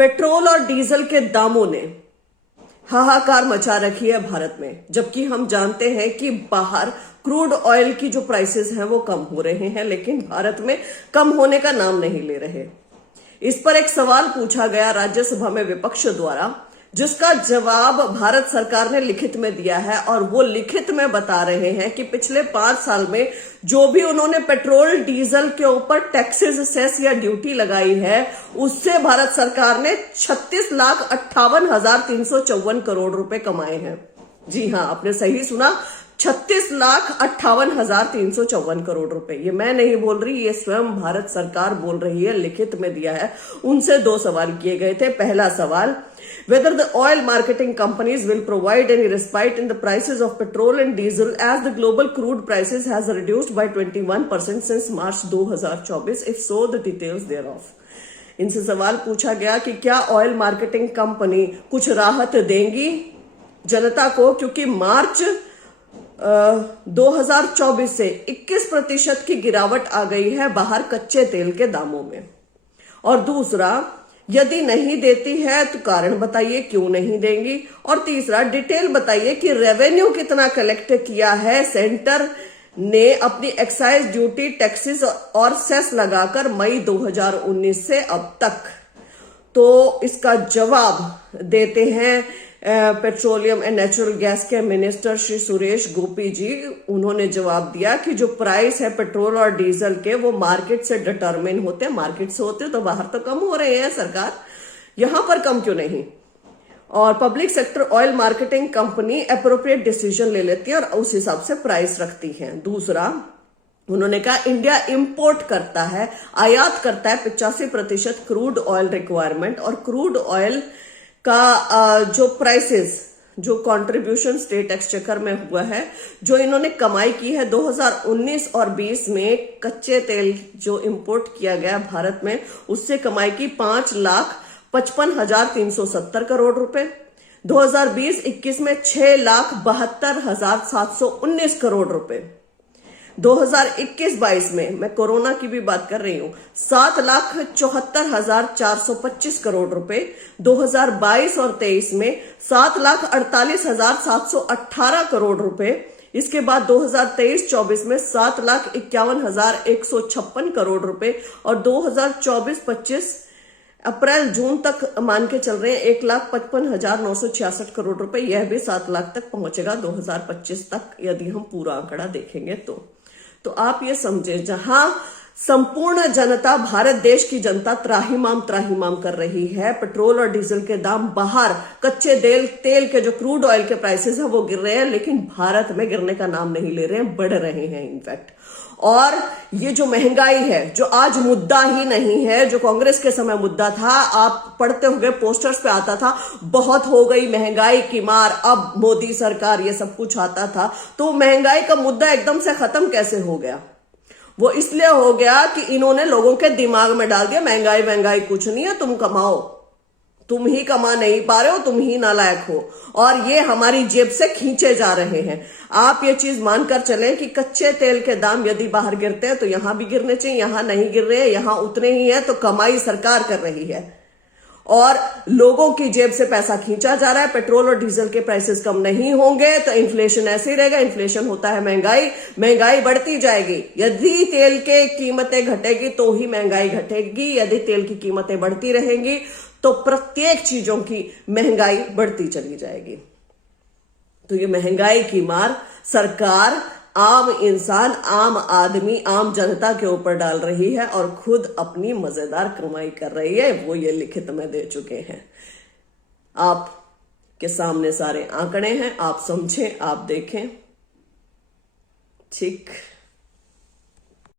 Petrol और diesel के दामों ने हाहाकार मचा रखी है भारत में, जबकि हम जानते हैं कि बाहर क्रूड ऑयल की जो प्राइसेस हैं वो कम हो रहे हैं, लेकिन भारत में कम होने का नाम नहीं ले रहे। इस पर एक सवाल पूछा गया राज्यसभा में विपक्ष द्वारा, जिसका जवाब भारत सरकार ने लिखित में दिया है। और वो लिखित में बता रहे हैं कि पिछले 5 साल में जो भी उन्होंने पेट्रोल डीजल के ऊपर टैक्सेस, सेस या ड्यूटी लगाई है, उससे भारत सरकार ने 36,58,354 करोड़ रुपए कमाए हैं। जी हां, आपने सही सुना, 36,58,354 करोड़ रुपए। ये मैं नहीं बोल रही, ये स्वयं भारत सरकार बोल रही है, लिखित में दिया है। उनसे 2 सवाल किए गए थे। पहला सवाल, whether the oil marketing companies will provide any respite in the prices of petrol and diesel as the global crude prices has reduced by 21% since March 2024, if so the details thereof। इनसे सवाल पूछा गया कि क्या oil marketing company कुछ राहत देंगी जनता को, क्योंकि मार्च 2024 से 21% की गिरावट आ गई है बाहर कच्चे तेल के दामों में। और दूसरा, यदि नहीं देती है तो कारण बताइए क्यों नहीं देंगी। और तीसरा, डिटेल बताइए कि रेवेन्यू कितना कलेक्ट किया है सेंटर ने अपनी एक्साइज ड्यूटी, टैक्सेस और सेस लगाकर मई 2019 से अब तक। तो इसका जवाब देते हैं पेट्रोलियम एंड नेचुरल गैस के मिनिस्टर श्री सुरेश गोपी जी। उन्होंने जवाब दिया कि जो प्राइस है पेट्रोल और डीजल के, वो मार्केट से डिटरमिन होते हैं। मार्केट से होते तो बाहर तो कम हो रहे हैं सरकार, यहां पर कम क्यों नहीं। और public sector oil marketing company appropriate decision ले लेती है और उस हिसाब से प्राइस रखती है। दूसरा, उन्होंने कहा इंडिया इंपोर्ट करता है, आयात करता है 85% क्रूड ऑयल रिक्वायरमेंट, और क्रूड ऑयल का जो प्राइसेस, जो कंट्रीब्यूशन स्टेट एक्सचेकर में हुआ है, जो इन्होंने कमाई की है 2019 और 20 में कच्चे तेल जो इंपोर्ट किया गया भारत में, उससे कमाई की 5,55,370 करोड़ रुपए। 2020-21 में 6,72,719 करोड़ रुपए। 2021-22 में, मैं कोरोना की भी बात कर रही हूं, 7,74,425 करोड़ रुपए। 2022 और 23 में 7,48,718 करोड़ रुपए। इसके बाद 2023-24 में 7,51,156 करोड़ रुपए। और 2024-25 अप्रैल जून तक मान के चल रहे हैं 1,55,966 करोड़ रुपए। यह भी 7 लाख तक पहुंचेगा 2025 तक, यदि हम पूरा आंकड़ा देखेंगे तो आप ये समझे, जहां संपूर्ण जनता, भारत देश की जनता त्राहिमाम कर रही है, पेट्रोल और डीजल के दाम बाहर कच्चे तेल के जो क्रूड ऑयल के प्राइसेस हैं वो गिर रहे हैं, लेकिन भारत में गिरने का नाम नहीं ले रहे हैं, बढ़ रहे हैं इनफैक्ट। और ये जो महंगाई है, जो आज मुद्दा ही नहीं है, जो कांग्रेस के समय मुद्दा था, आप पढ़ते होंगे पोस्टर्स पे आता था बहुत हो गई महंगाई की मार, अब मोदी सरकार, ये सब कुछ आता था। तो महंगाई का मुद्दा एकदम से खत्म कैसे हो गया? वो इसलिए हो गया कि इन्होंने लोगों के दिमाग में डाल दिया महंगाई कुछ नहीं है, तुम कमाओ, तुम ही कमा नहीं पा रहे हो, तुम ही नालायक हो, और ये हमारी जेब से खींचे जा रहे हैं। आप ये चीज मानकर चलें कि कच्चे तेल के दाम यदि बाहर गिरते हैं तो यहां भी गिरने चाहिए, यहां नहीं गिर रहे हैं, यहां उतने ही है, तो कमाई सरकार कर रही है और लोगों की जेब से पैसा खींचा जा रहा है। पेट्रोल और डीजल के प्राइसेस कम नहीं होंगे तो इन्फ्लेशन ऐसे ही रहेगा। इन्फ्लेशन होता है महंगाई बढ़ती जाएगी। यदि तेल की कीमतें घटेगी तो ही महंगाई घटेगी, यदि तेल की कीमतें बढ़ती रहेंगी तो प्रत्येक चीजों की महंगाई बढ़ती चली जाएगी। तो ये महंगाई की मार सरकार आम इंसान, आम आदमी, आम जनता के ऊपर डाल रही है और खुद अपनी मजेदार कमाई कर रही है। वो ये लिखित में दे चुके हैं। आप के सामने सारे आंकड़े हैं, आप समझें, आप देखें। ठीक।